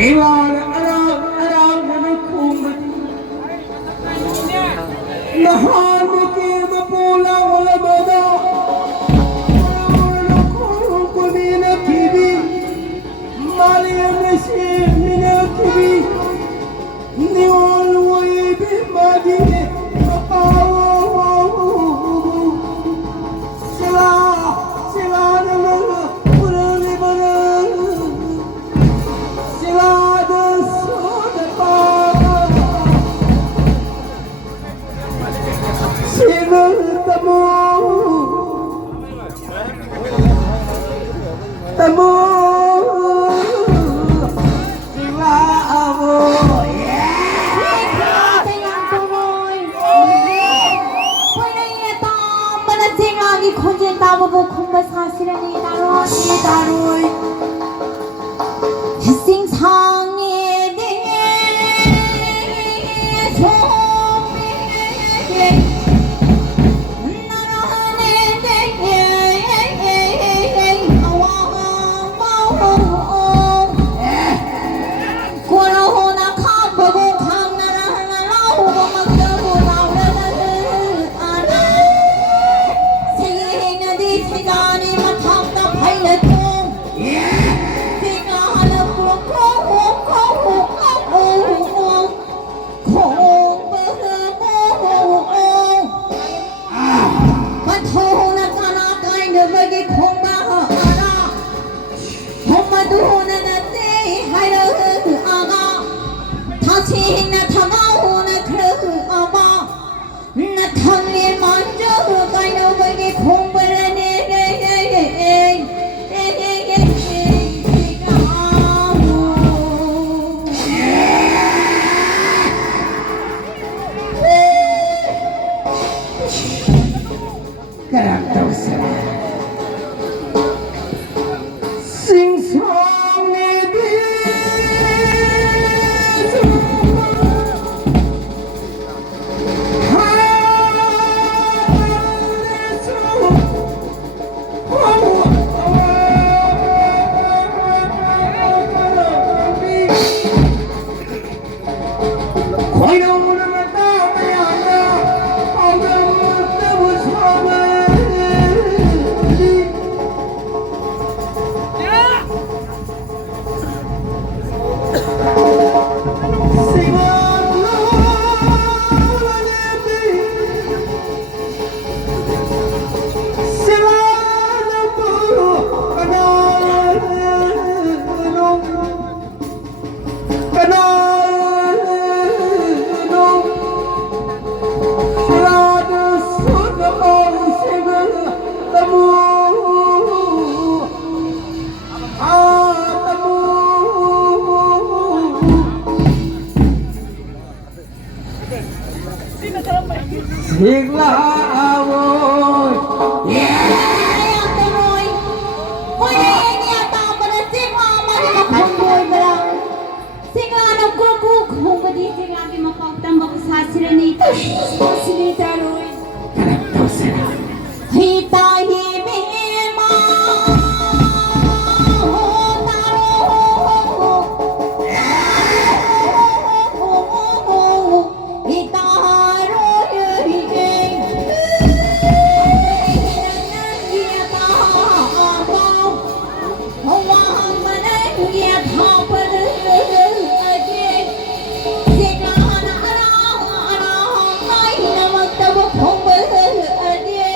Iwan alam alam na kumbat Nahan mo kayo mapulang wala bada Wala kong kumina kibi Mali ang nasib nina kibi Niwal mo ibimadi Mapawaw Sila na mga Pulang ibalang Sila na sa pata Sila tamo Tamo Sila amo Konjen tamu bu kumba sasirani daroni daroi sing sang ye de song ye narane de awa ma kono hona kham bu kham na lau bu mak bu lau Sigani matham ta phai le tung Sigana pro ko ko Patho na kana kai ne bagi khong ba ara Homa du na na te hai ra aga Tha chi na thama ho na khru ama Na thang le man jo kai no bagi khong ba Karakter saya Sing song ini Sigla awoi Karakter saya Hita hi me ma ho taro hita ro ye ye ta ba ho wa ma ne ye tha pa de aje Sika na ara mai na ma ta bo khong ba aje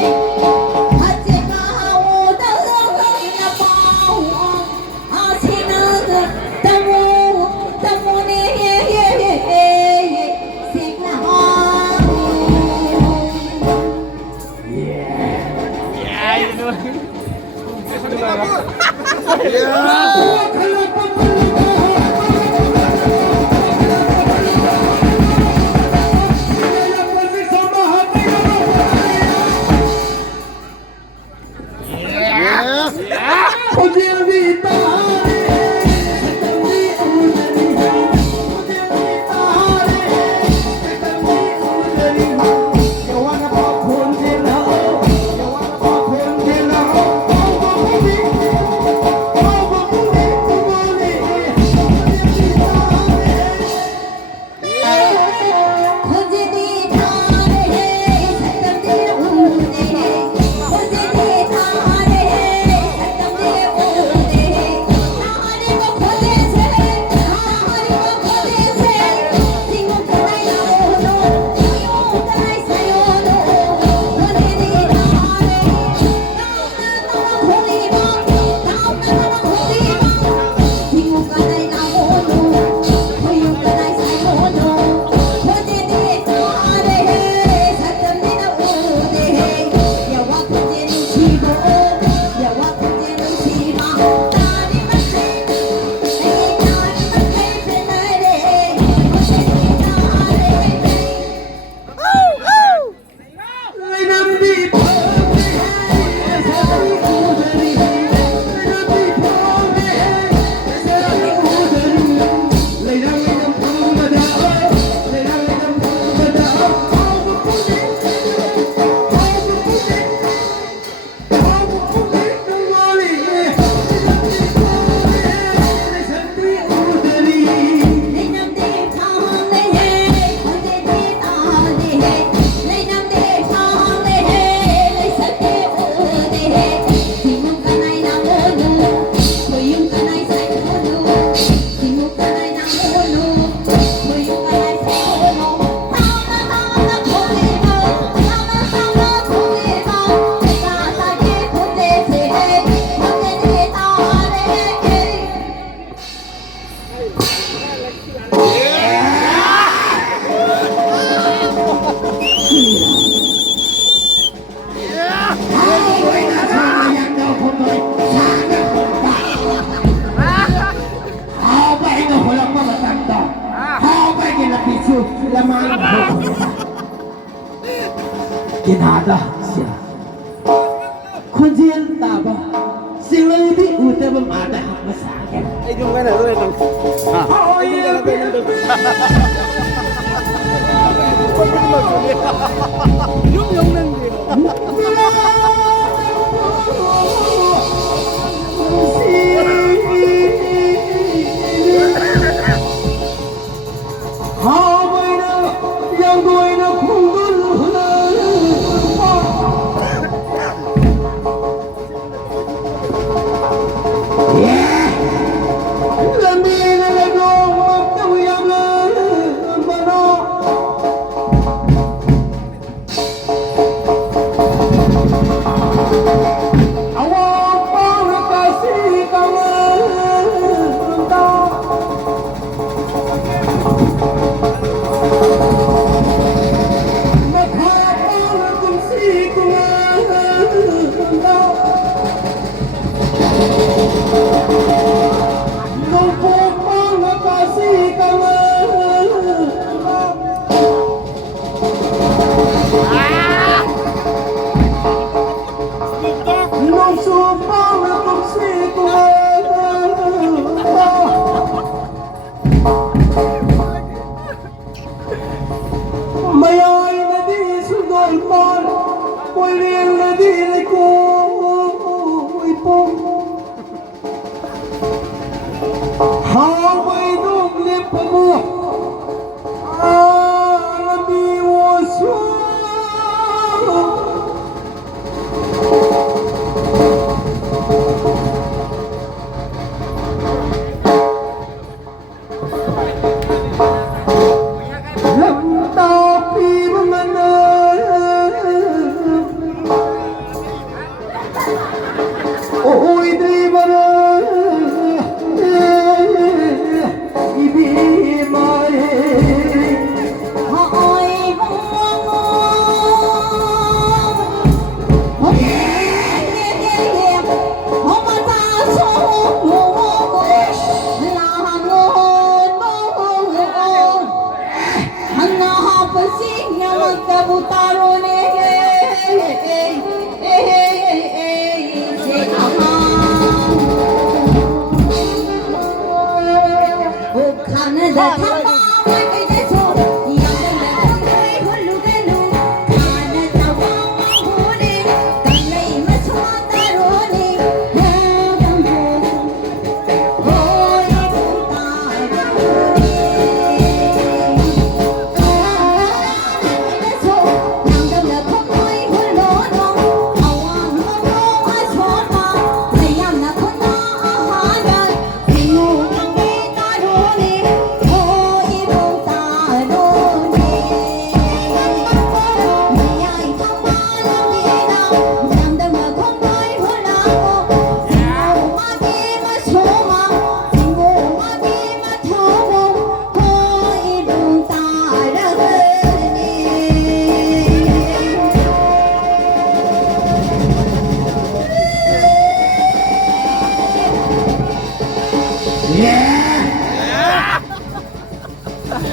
Kinada siya. Kunjian taba. Sila hindi uta ba madahak mo sa akin? Ay, yung gana, doon ito. Ha? Ay, yung gana, doon ito. Yung nandito.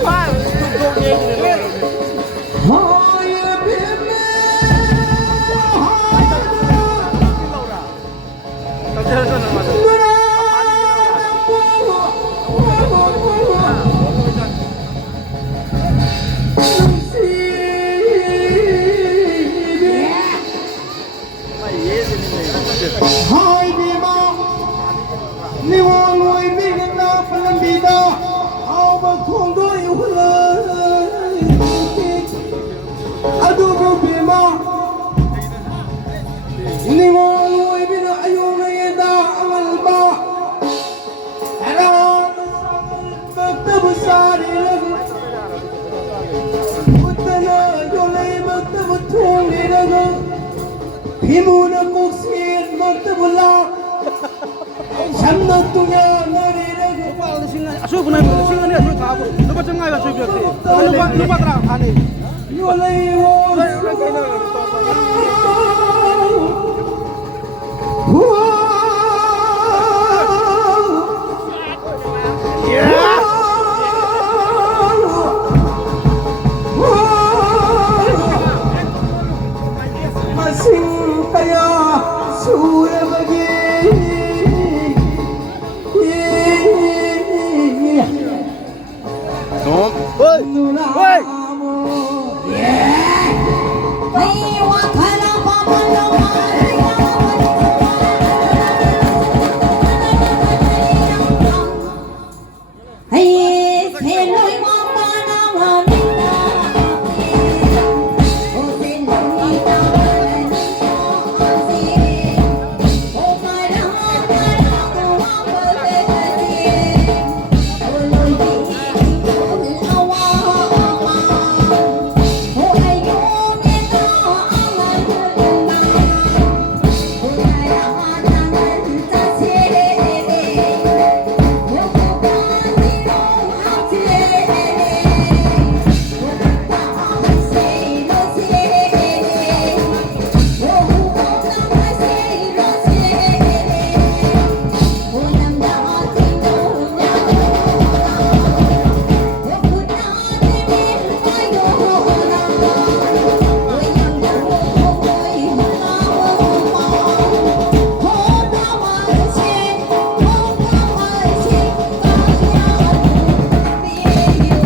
ว้าวตุ้งเองเลย Hoy bimbeเราเจอกันมา ไม่เย้สินี่เลย Hoy bimbo Ni won woi bing na palam bida Au ba khong doi hula Adu bu bimbo Ni won woi bing ayu na yeda amal ba Ara maktab sari lag Utana yolai maktab thong lag Himuna kuksin maktab la Samnatunya narilaga Asu punai singa ni asu tahu. Lupa cengai asu biar lupa terang ani. Yolai was Masing kaya surya bagi Nom. Oi. Oi. ไม่ว่าใครเราพอมันเราพอให้เห็นเลยว่าบ้านเราไม่ได้โอ้เส้นนี้ตาเป็นโอ้สิโอ้ไม่ได้ไม่ได้ก็ว่าเปิดเลยโอ้เลยดีเอาว่าโอ้ไอ้โยมเอ็นก็เอาไว้เดินมาโอ้ยอาหารนั้นจะเสียโอ้กูการที่น้องเอาเสียโอ้ตาให้เสียโลเสียโอ้กูต้องให้เสียโลเสียโอ้น้ำตาที่น้องอยากโอ้กูตาที่มีไม่โดนโอ้ยังจะโอ้โอ้ยมาโอ้มาโอ้ตาวันเสียโอ้ตาวันเสียตาอยากมีอยู่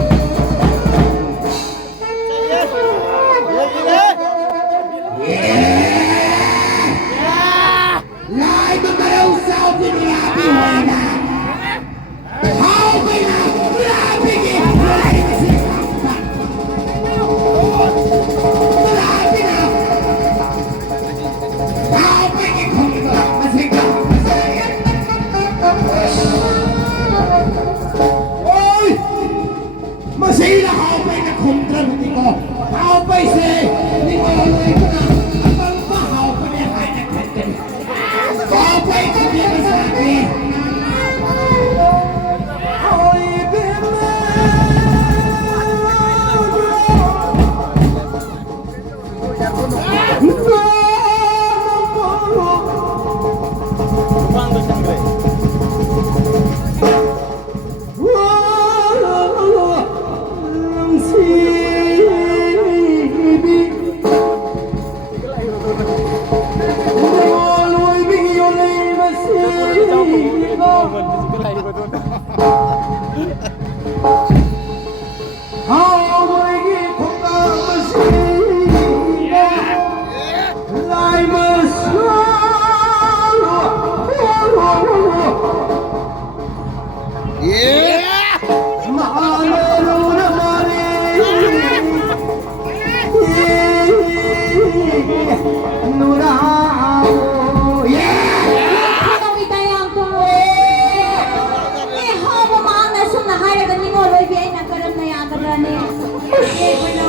Lai beberau sao di rapi wana How bina rapi ki Lai bisi kampak Rapi na How bina kumpak Masih kampak Oi Masih lah how bina kumpak Ni ko How bisi Ni ko Lai bina Abang pa how bina Hai na kantin How bina Ni masaki Hoy bina Bang tu sangre. Không đi tay ang ko. Eh, ho mo man na sung na hara ganing mo loy bi ay nagkaroon na yan ka ni. Eh,